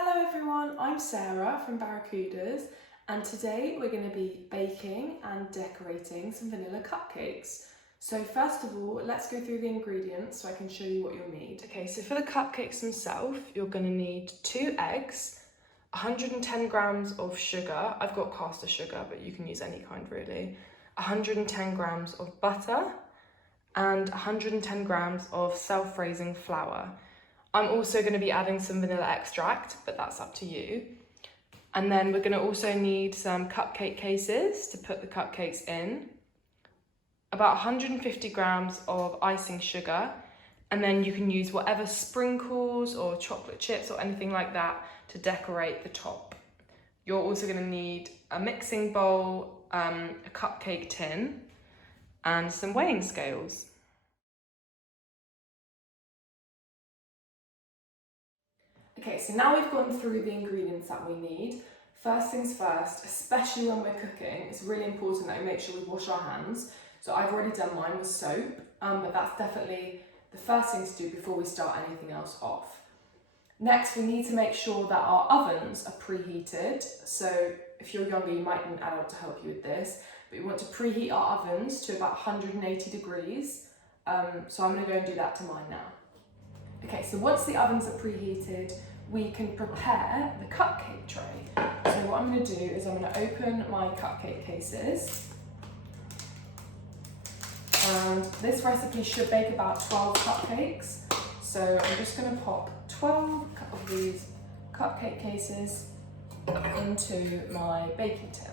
Hello everyone, I'm Sarah from Barracudas and today we're going to be baking and decorating some vanilla cupcakes. So first of all, let's go through the ingredients so I can show you what you'll need. Okay, so for the cupcakes themselves, you're going to need 2 eggs, 110 grams of sugar, I've got caster sugar but you can use any kind really, 110 grams of butter and 110 grams of self-raising flour. I'm also going to be adding some vanilla extract, but that's up to you. And then we're going to also need some cupcake cases to put the cupcakes in, about 150 grams of icing sugar, and then you can use whatever sprinkles or chocolate chips or anything like that to decorate the top. You're also going to need a mixing bowl, a cupcake tin, and some weighing scales. Okay, so now we've gone through the ingredients that we need. First things first, especially when we're cooking, it's really important that we make sure we wash our hands. So I've already done mine with soap, but that's definitely the first thing to do before we start anything else off. Next, we need to make sure that our ovens are preheated. So if you're younger, you might need an adult to help you with this, but we want to preheat our ovens to about 180 degrees. So I'm going to go and do that to mine now. Okay, so once the ovens are preheated, we can prepare the cupcake tray. So what I'm going to do is I'm going to open my cupcake cases. And this recipe should bake about 12 cupcakes. So I'm just going to pop 12 of these cupcake cases into my baking tin.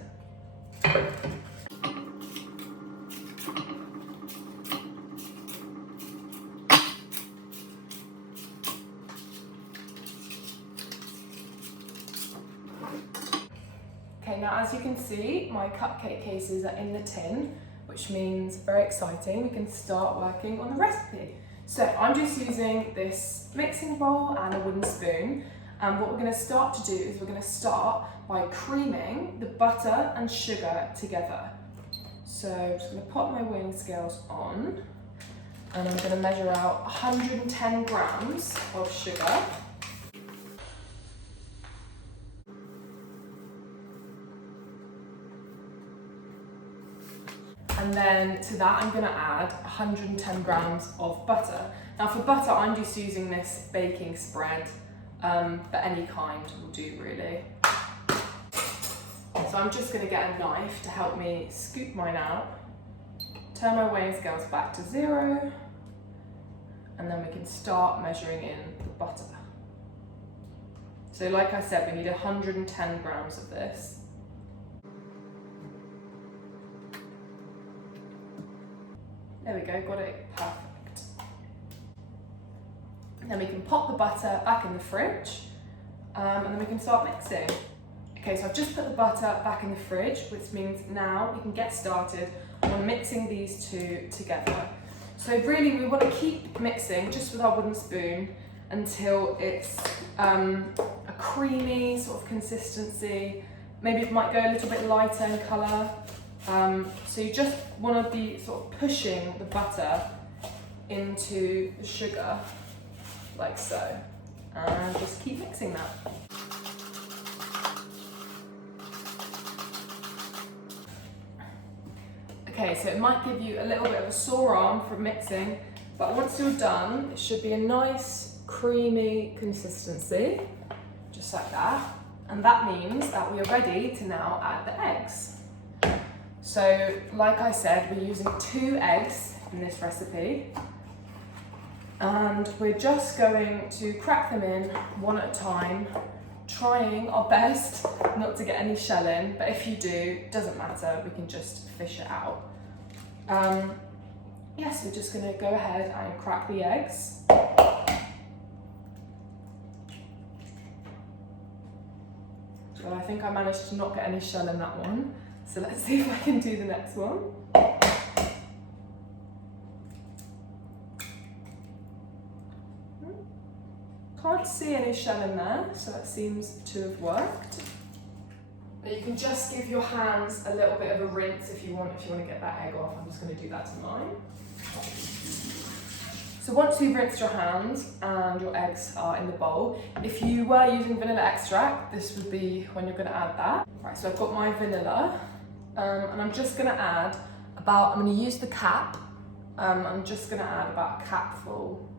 Okay, now as you can see, my cupcake cases are in the tin, which means very exciting, we can start working on the recipe. So I'm just using this mixing bowl and a wooden spoon, and what we're going to start to do is we're going to start by creaming the butter and sugar together. So I'm just going to pop my weighing scales on, and I'm going to measure out 110 grams of sugar. And then to that I'm going to add 110 grams of butter. Now for butter I'm just using this baking spread, but any kind will do really. So I'm just going to get a knife to help me scoop mine out, turn my weighing scales back to 0, and then we can start measuring in the butter. So like I said, we need 110 grams of this. There we go, got it perfect. Then we can pop the butter back in the fridge, and then we can start mixing. Okay, so I've just put the butter back in the fridge, which means now we can get started on mixing these two together. So really we want to keep mixing just with our wooden spoon until it's a creamy sort of consistency. Maybe it might go a little bit lighter in colour. So you just want to be sort of pushing the butter into the sugar, like so, and just keep mixing that. Okay, so it might give you a little bit of a sore arm from mixing, but once you're done, it should be a nice creamy consistency, just like that, and that means that we are ready to now add the eggs. So, like I said, we're using 2 eggs in this recipe, and we're just going to crack them in one at a time, trying our best not to get any shell in, but if you do, doesn't matter, we can just fish it out. Yes, we're just going to go ahead and crack the eggs. So I think I managed to not get any shell in that one. So let's see if I can do the next one. Can't see any shell in there, so that seems to have worked. But you can just give your hands a little bit of a rinse if you want to get that egg off. I'm just going to do that to mine. So once you've rinsed your hands and your eggs are in the bowl, if you were using vanilla extract, this would be when you're going to add that. Right, so I've got my vanilla, and I'm just going to add I'm going to use the cap. I'm just going to add about a capful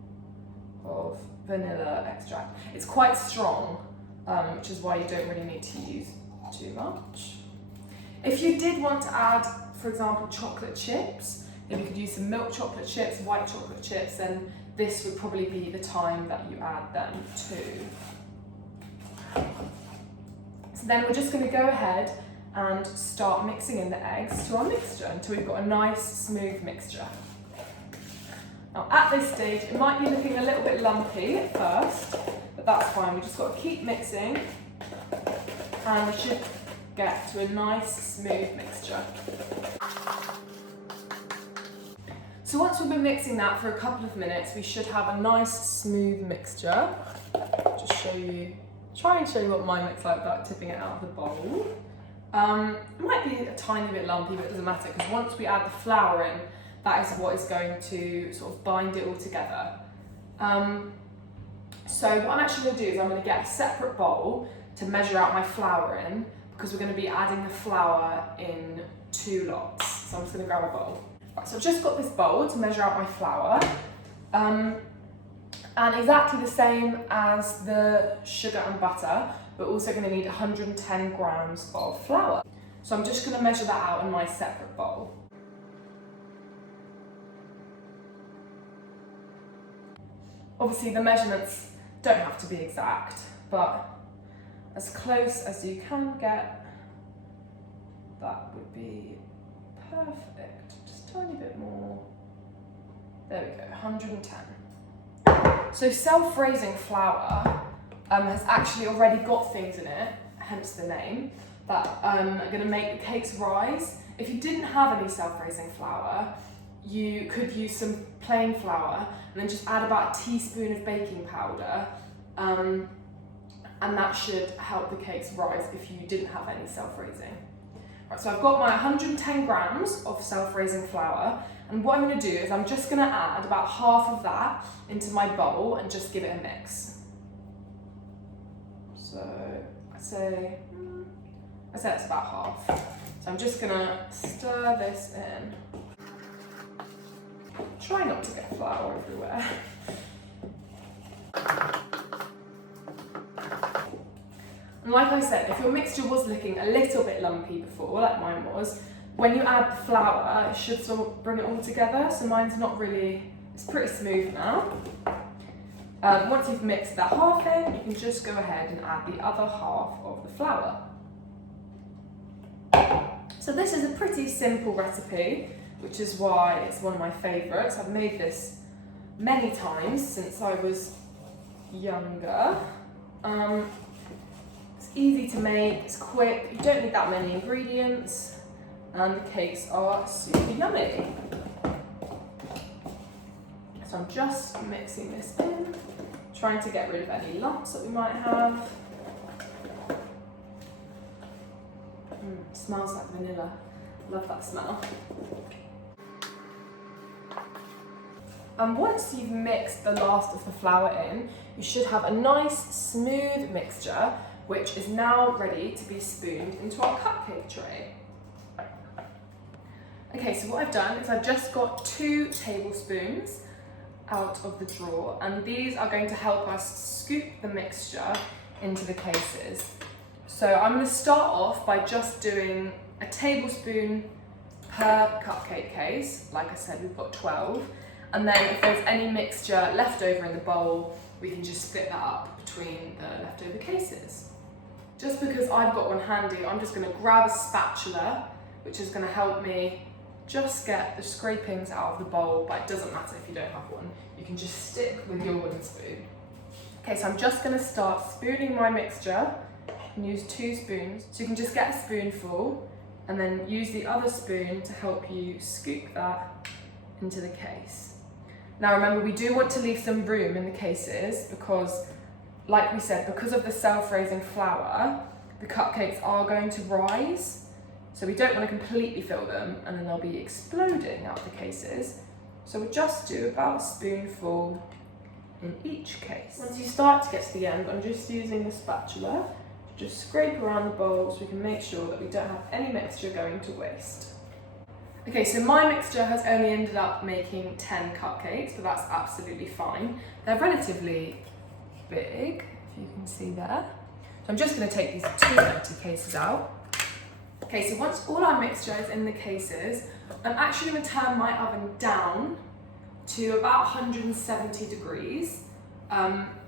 of vanilla extract. It's quite strong, which is why you don't really need to use too much. If you did want to add, for example, chocolate chips, if you could use some milk chocolate chips, white chocolate chips, then this would probably be the time that you add them too. So then we're just going to go ahead and start mixing in the eggs to our mixture until we've got a nice smooth mixture. Now at this stage, it might be looking a little bit lumpy at first, but that's fine. We've just got to keep mixing and we should get to a nice smooth mixture. So once we've been mixing that for a couple of minutes, we should have a nice smooth mixture. Just try and show you what mine looks like without tipping it out of the bowl. It might be a tiny bit lumpy, but it doesn't matter because once we add the flour in, that is what is going to sort of bind it all together. So what I'm actually going to do is I'm going to get a separate bowl to measure out my flour in because we're going to be adding the flour in 2 lots. So I'm just going to grab a bowl. Right, so I've just got this bowl to measure out my flour, and exactly the same as the sugar and butter, we're also going to need 110 grams of flour. So I'm just going to measure that out in my separate bowl. Obviously the measurements don't have to be exact, but as close as you can get, that would be perfect. Just a tiny bit more. There we go, 110. So self-raising flour has actually already got things in it, hence the name, that are going to make the cakes rise. If you didn't have any self-raising flour, you could use some plain flour and then just add about a teaspoon of baking powder, and that should help the cakes rise if you didn't have any self-raising. Right, so I've got my 110 grams of self-raising flour, and what I'm going to do is I'm just going to add about half of that into my bowl and just give it a mix. So I say it's about half. So I'm just going to stir this in. Try not to get flour everywhere. And like I said, if your mixture was looking a little bit lumpy before, like mine was, when you add the flour, it should sort of bring it all together. So mine's not really, it's pretty smooth now. Once you've mixed that half in, you can just go ahead and add the other half of the flour. So this is a pretty simple recipe, which is why it's one of my favourites. I've made this many times since I was younger. It's easy to make, it's quick, you don't need that many ingredients, and the cakes are super yummy. So I'm just mixing this in, trying to get rid of any lumps that we might have. It smells like vanilla, love that smell. And once you've mixed the last of the flour in, you should have a nice smooth mixture, which is now ready to be spooned into our cupcake tray. Okay, so what I've done is I've just got 2 tablespoons out of the drawer, and these are going to help us scoop the mixture into the cases. So I'm going to start off by just doing a tablespoon per cupcake case. Like I said, we've got 12. And then if there's any mixture left over in the bowl, we can just split that up between the leftover cases. Just because I've got one handy, I'm just going to grab a spatula, which is going to help me just get the scrapings out of the bowl, but it doesn't matter if you don't have one. You can just stick with your wooden spoon. Okay, so I'm just going to start spooning my mixture and use 2 spoons. So you can just get a spoonful and then use the other spoon to help you scoop that into the case. Now remember, we do want to leave some room in the cases because, like we said, because of the self-raising flour, the cupcakes are going to rise. So we don't want to completely fill them and then they'll be exploding out the cases. So we'll just do about a spoonful in each case. Once you start to get to the end, I'm just using the spatula to just scrape around the bowl so we can make sure that we don't have any mixture going to waste. Okay, so my mixture has only ended up making 10 cupcakes, but that's absolutely fine. They're relatively big, if you can see there. So I'm just going to take these 2 empty cases out. Okay, so once all our mixture is in the cases, I'm actually going to turn my oven down to about 170 degrees.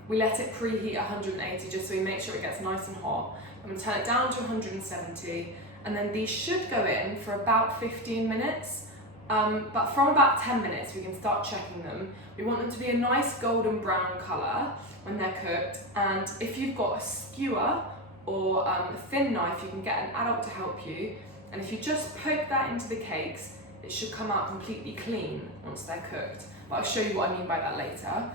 We let it preheat 180 just so we make sure it gets nice and hot. I'm going to turn it down to 170, and then these should go in for about 15 minutes. But from about 10 minutes we can start checking them. We want them to be a nice golden brown colour when they're cooked, and if you've got a skewer or a thin knife, you can get an adult to help you, and if you just poke that into the cakes, it should come out completely clean once they're cooked. But I'll show you what I mean by that later.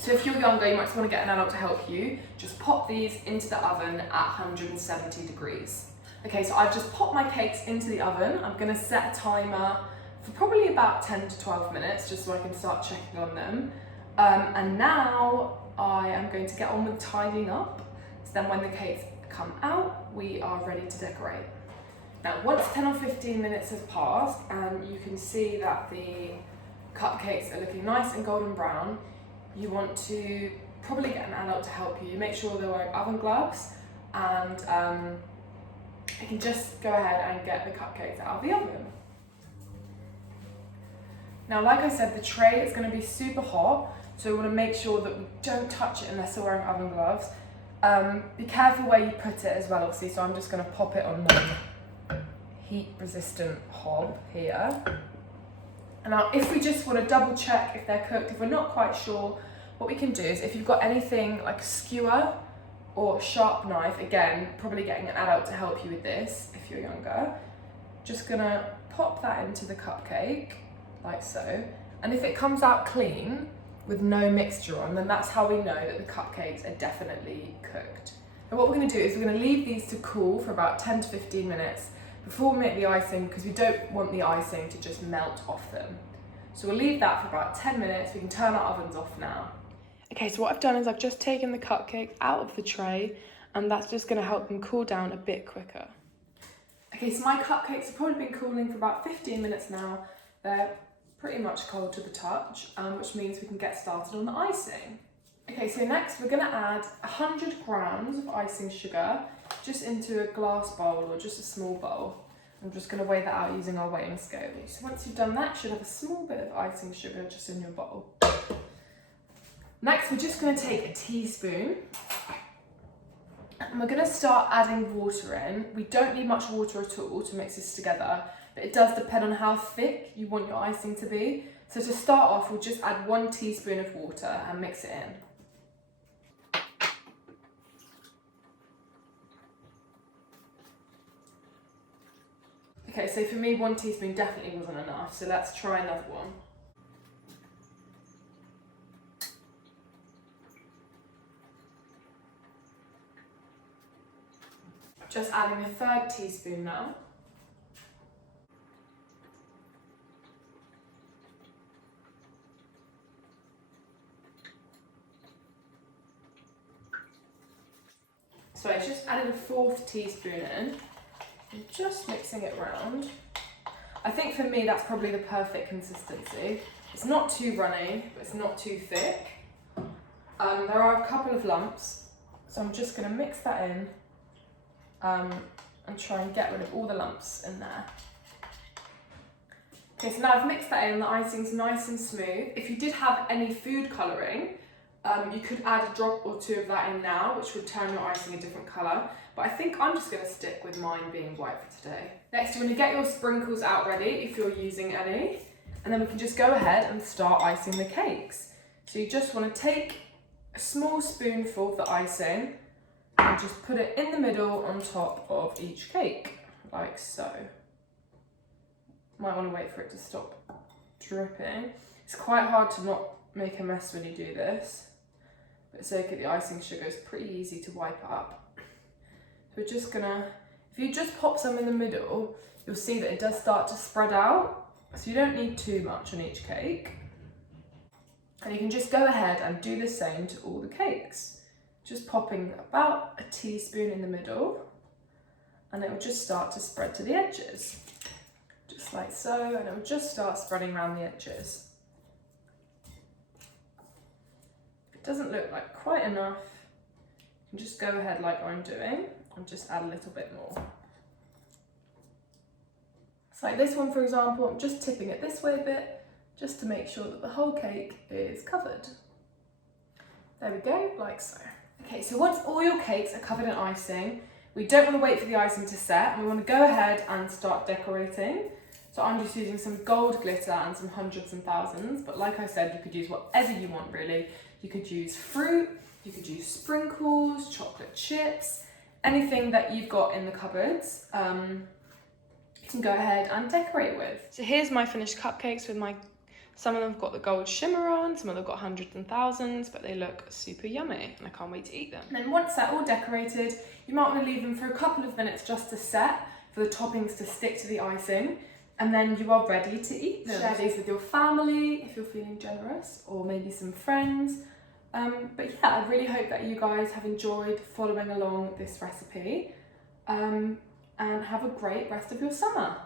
So if you're younger, you might want to get an adult to help you. Just pop these into the oven at 170 degrees. Okay, so I've just popped my cakes into the oven. I'm going to set a timer for probably about 10 to 12 minutes, just so I can start checking on them. And now I am going to get on with tidying up. So then when the cakes come out, we are ready to decorate. Now, once 10 or 15 minutes has passed, and you can see that the cupcakes are looking nice and golden brown, you want to probably get an adult to help you. Make sure they're wearing oven gloves, and you can just go ahead and get the cupcakes out of the oven. Now, like I said, the tray is going to be super hot, so we want to make sure that we don't touch it unless we're wearing oven gloves. Be careful where you put it as well, obviously, so I'm just going to pop it on the heat-resistant hob here. And now, if we just want to double check if they're cooked, if we're not quite sure, what we can do is, if you've got anything like a skewer or sharp knife, again, probably getting an adult to help you with this if you're younger, just gonna pop that into the cupcake, like so. And if it comes out clean with no mixture on, then that's how we know that the cupcakes are definitely cooked. And what we're gonna do is we're gonna leave these to cool for about 10 to 15 minutes before we make the icing, because we don't want the icing to just melt off them. So we'll leave that for about 10 minutes. We can turn our ovens off now. Okay, so what I've done is I've just taken the cupcakes out of the tray, and that's just going to help them cool down a bit quicker. Okay, so my cupcakes have probably been cooling for about 15 minutes now. They're pretty much cold to the touch, which means we can get started on the icing. Okay, so next we're going to add 100 grams of icing sugar just into a glass bowl or just a small bowl. I'm just going to weigh that out using our weighing scale. So once you've done that, you should have a small bit of icing sugar just in your bowl. Next, we're just going to take a teaspoon and we're going to start adding water in. We don't need much water at all to mix this together, but it does depend on how thick you want your icing to be. So to start off, we'll just add 1 teaspoon of water and mix it in. Okay, so for me, 1 teaspoon definitely wasn't enough, so let's try another one. Just adding a 1/3 teaspoon now. So I just added a 1/4 teaspoon in. I'm just mixing it around. I think for me that's probably the perfect consistency. It's not too runny, but it's not too thick. There are a couple of lumps, so I'm just going to mix that in and try and get rid of all the lumps in there. Okay, so now I've mixed that in, the icing's nice and smooth. If you did have any food colouring, you could add a drop or 2 of that in now, which would turn your icing a different colour. But I think I'm just going to stick with mine being white for today. Next, you're going to get your sprinkles out ready if you're using any. And then we can just go ahead and start icing the cakes. So you just want to take a small spoonful of the icing and just put it in the middle on top of each cake, like so. Might want to wait for it to stop dripping. It's quite hard to not make a mess when you do this. But it's okay, the icing sugar is pretty easy to wipe up. So we're just gonna, if you just pop some in the middle, you'll see that it does start to spread out. So you don't need too much on each cake. And you can just go ahead and do the same to all the cakes. Just popping about a teaspoon in the middle, and it will just start to spread to the edges. Just like so, and it will just start spreading around the edges. If it doesn't look like quite enough, you can just go ahead like I'm doing and just add a little bit more. So like this one, for example, I'm just tipping it this way a bit, just to make sure that the whole cake is covered. There we go, like so. Okay, so once all your cakes are covered in icing, we don't want to wait for the icing to set, and we want to go ahead and start decorating. So I'm just using some gold glitter and some hundreds and thousands, but like I said, you could use whatever you want really. You could use fruit, you could use sprinkles, chocolate chips, anything that you've got in the cupboards. You can go ahead and decorate with. So here's my finished cupcakes with some of them have got the gold shimmer on, some of them have got hundreds and thousands, but they look super yummy and I can't wait to eat them. And then once they're all decorated, you might want to leave them for a couple of minutes just to set, for the toppings to stick to the icing, and then you are ready to eat them. Share these with your family if you're feeling generous, or maybe some friends. But yeah, I really hope that you guys have enjoyed following along this recipe, and have a great rest of your summer.